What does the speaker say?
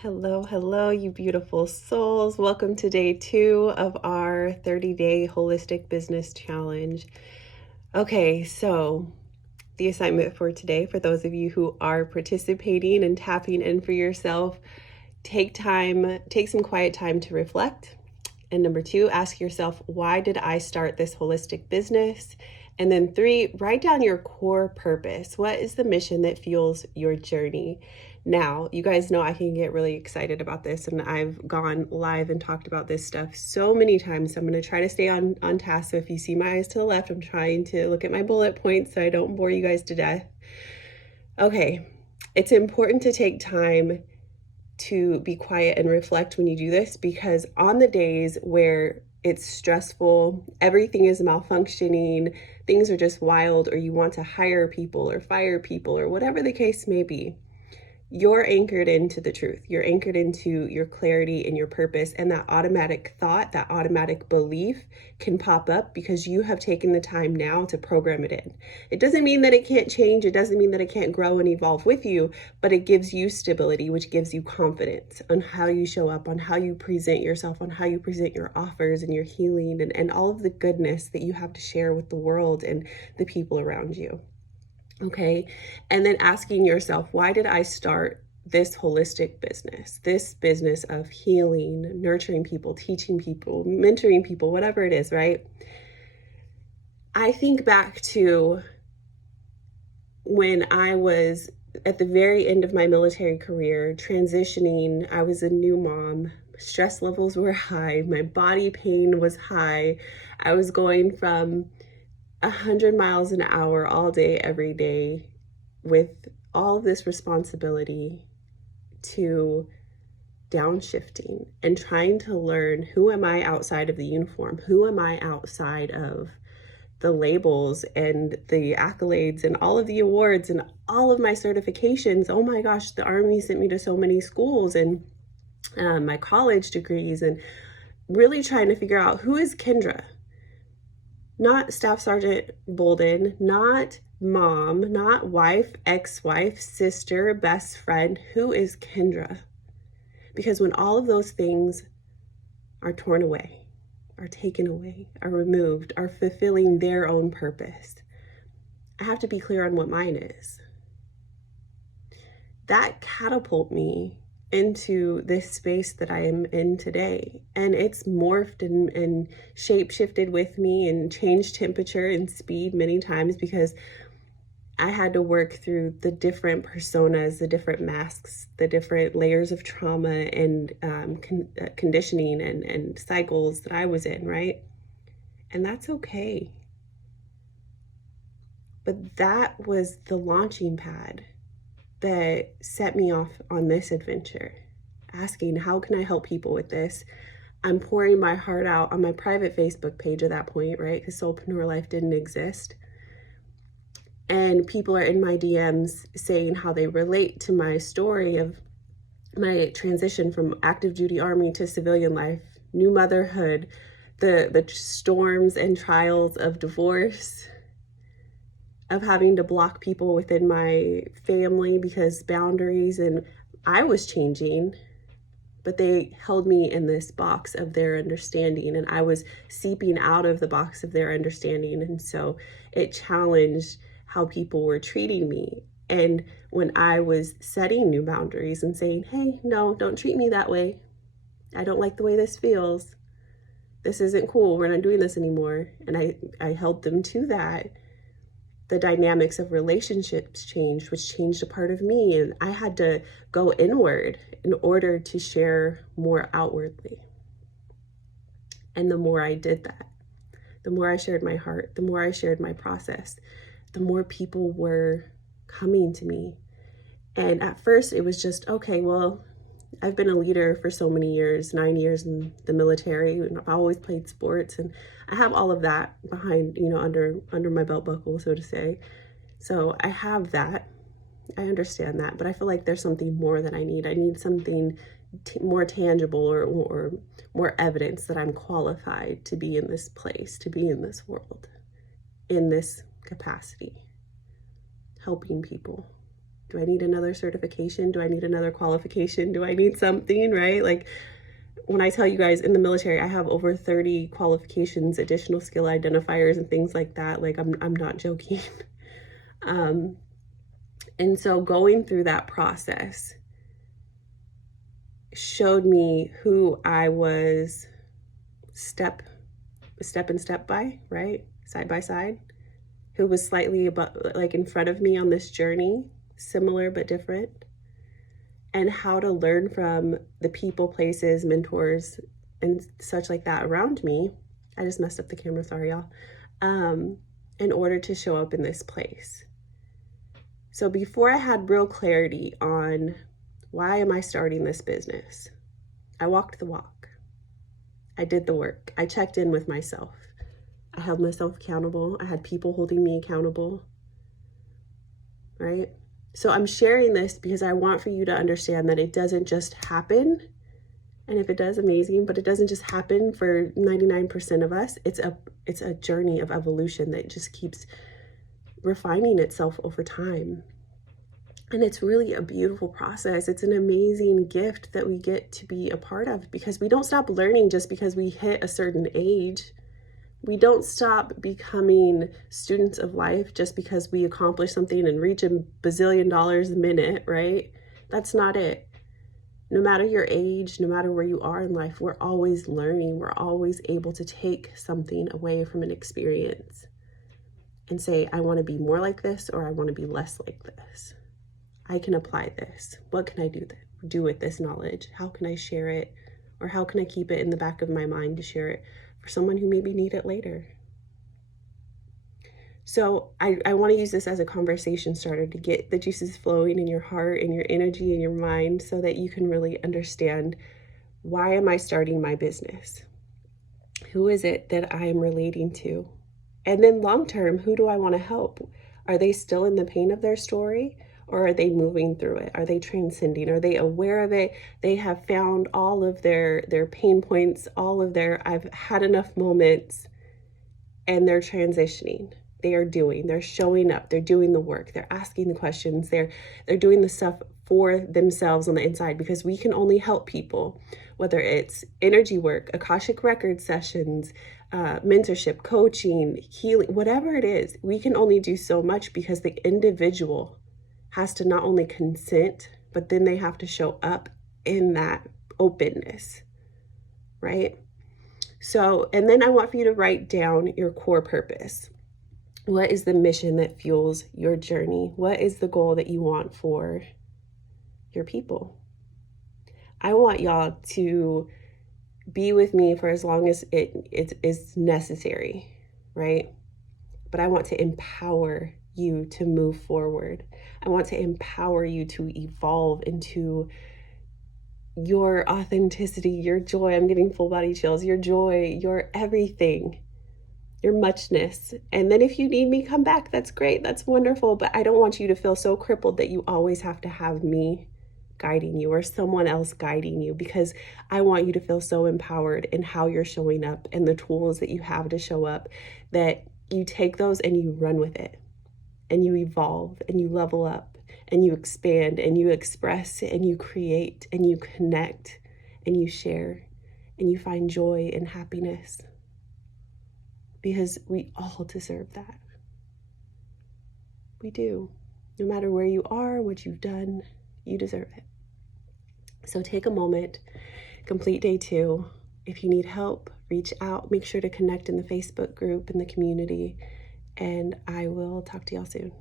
Hello, hello, you beautiful souls. Welcome to day 2 of our 30-day holistic business challenge. Okay, so the assignment for today, for those of you who are participating and tapping in for yourself, take some quiet time to reflect. And number 2, ask yourself, why did I start this holistic business? And then 3, write down your core purpose. What is the mission that fuels your journey? Now, you guys know I can get really excited about this, and I've gone live and talked about this stuff so many times. So I'm going to try to stay on task. So if you see my eyes to the left, I'm trying to look at my bullet points so I don't bore you guys to death. Okay, it's important to take time to be quiet and reflect when you do this, because on the days where it's stressful, everything is malfunctioning, things are just wild, or you want to hire people or fire people or whatever the case may be, you're anchored into the truth. You're anchored into your clarity and your purpose, and that automatic thought, that automatic belief can pop up because you have taken the time now to program it in. It doesn't mean that it can't change. It doesn't mean that it can't grow and evolve with you, but it gives you stability, which gives you confidence on how you show up, on how you present yourself, on how you present your offers and your healing and all of the goodness that you have to share with the world and the people around you. Okay. And then asking yourself, why did I start this holistic business, this business of healing, nurturing people, teaching people, mentoring people, whatever it is, right? I think back to when I was at the very end of my military career, transitioning. I was a new mom. Stress levels were high. My body pain was high. I was going from 100 miles an hour all day, every day, with all of this responsibility, to downshifting and trying to learn, who am I outside of the uniform? Who am I outside of the labels and the accolades and all of the awards and all of my certifications? Oh my gosh, the Army sent me to so many schools and my college degrees, and really trying to figure out, who is Kendra? Not Staff Sergeant Bolden, not mom, not wife, ex-wife, sister, best friend. Who is Kendra? Because when all of those things are torn away, are taken away, are removed, are fulfilling their own purpose, I have to be clear on what mine is. That catapulted me into this space that I am in today. And it's morphed and shape shifted with me and changed temperature and speed many times, because I had to work through the different personas, the different masks, the different layers of trauma and conditioning and cycles that I was in, right? And that's okay. But that was the launching pad that set me off on this adventure, asking, how can I help people with this? I'm pouring my heart out on my private Facebook page at that point, right? Because Soulpreneur Life didn't exist. And people are in my DMs saying how they relate to my story of my transition from active duty Army to civilian life, new motherhood, the storms and trials of divorce, of having to block people within my family because boundaries, and I was changing, but they held me in this box of their understanding, and I was seeping out of the box of their understanding. And so it challenged how people were treating me. And when I was setting new boundaries and saying, hey, no, don't treat me that way. I don't like the way this feels. This isn't cool. We're not doing this anymore. And I held them to that. The dynamics of relationships changed, which changed a part of me. And I had to go inward in order to share more outwardly. And the more I did that, the more I shared my heart, the more I shared my process, the more people were coming to me. And at first it was just, okay, well, I've been a leader for so many years, 9 years in the military, and I've always played sports, and I have all of that behind, under my belt buckle, so to say. So I have that. I understand that, but I feel like there's something more that I need. I need something more tangible or more evidence that I'm qualified to be in this place, to be in this world, in this capacity, helping people, Do I need another certification? Do I need another qualification? Do I need something, right? Like when I tell you guys in the military, I have over 30 qualifications, additional skill identifiers and things like that. Like I'm not joking. And so going through that process showed me who I was step by, right? Side by side, who was slightly above, like in front of me on this journey, similar but different, and how to learn from the people, places, mentors, and such like that around me. I just messed up the camera, sorry y'all. In order to show up in this place. So before I had real clarity on why am I starting this business, I walked the walk. I did the work. I checked in with myself. I held myself accountable. I had people holding me accountable, right? So I'm sharing this because I want for you to understand that it doesn't just happen. And if it does, amazing, but it doesn't just happen for 99% of us. It's a journey of evolution that just keeps refining itself over time. And it's really a beautiful process. It's an amazing gift that we get to be a part of, because we don't stop learning just because we hit a certain age. We don't stop becoming students of life just because we accomplish something and reach $1 bazillion a minute, right? That's not it. No matter your age, no matter where you are in life, we're always learning. We're always able to take something away from an experience and say, I want to be more like this, or I want to be less like this. I can apply this. What can I do with this knowledge? How can I share it? Or how can I keep it in the back of my mind to share it for someone who maybe need it later? So I want to use this as a conversation starter to get the juices flowing in your heart and your energy and your mind, so that you can really understand, why am I starting my business? Who is it that I am relating to? And then long term, who do I want to help? Are they still in the pain of their story? Or are they moving through it? Are they transcending? Are they aware of it? They have found all of their pain points, all of their I've had enough moments, and they're transitioning. They're showing up, they're doing the work, they're asking the questions, they're doing the stuff for themselves on the inside, because we can only help people, whether it's energy work, Akashic record sessions, mentorship, coaching, healing, whatever it is. We can only do so much, because the individual has to not only consent, but then they have to show up in that openness, right? So, and then I want for you to write down your core purpose. What is the mission that fuels your journey? What is the goal that you want for your people? I want y'all to be with me for as long as it is necessary, right? But I want to empower you to move forward. I want to empower you to evolve into your authenticity, your joy. I'm getting full body chills. Your joy, your everything, your muchness. And then if you need me, come back. That's great. That's wonderful. But I don't want you to feel so crippled that you always have to have me guiding you or someone else guiding you, because I want you to feel so empowered in how you're showing up and the tools that you have to show up, that you take those and you run with it, and you evolve and you level up and you expand and you express and you create and you connect and you share and you find joy and happiness, because we all deserve that. We do. No matter where you are, what you've done, you deserve it. So take a moment, complete day 2. If you need help, reach out. Make sure to connect in the Facebook group, in the community, and I will talk to y'all soon.